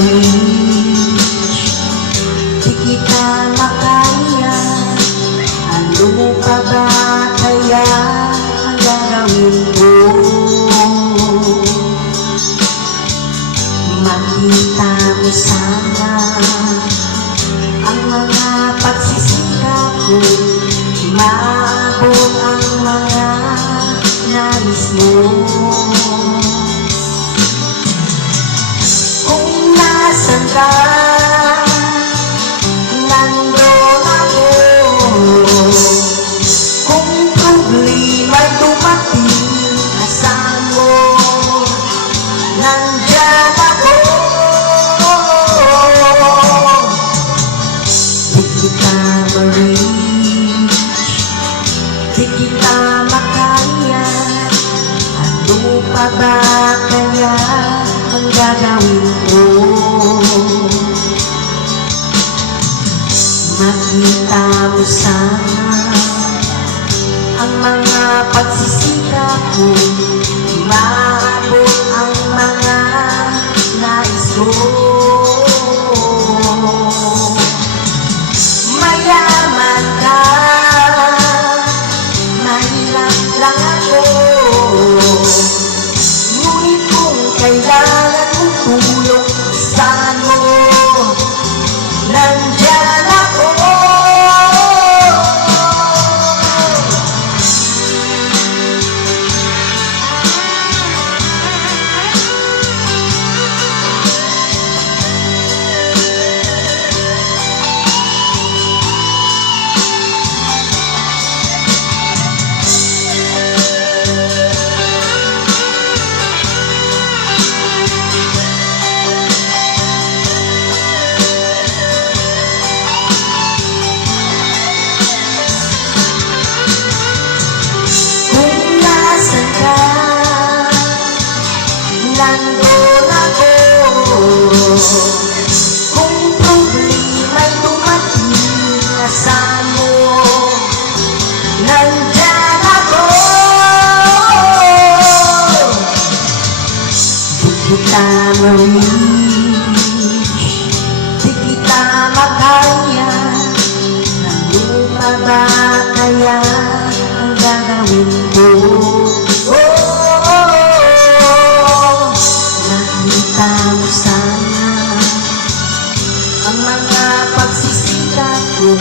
ma-reach, di kita makaya. Ano pa ba kaya ang gagawin ko? Makita mo sana ang mga pagsisikap ko, maabot ang mga nais mo. Kung nasan ka, nandun ako. Kung problema'y dumating, asahan mo, nandyan ako. Di kita ma-reach, di kita makaya. Ano pa ba kaya ang gagawin ko? Makita mo sana ang mga pagsisikap ko, maabot ang mga nais ko. Mayaman ka, mahirap lang ako. Ngunit kung kailangan mong tulong, saan mo, nandyan ako. Nandun ako. Kung problema'y dumating, asahan mo, nandyan ako. Di kita ma-reach, di kita makaya. Ano pa ba kaya ang gagawin ko? Nakita mo sana ang mga pagsisikap ko,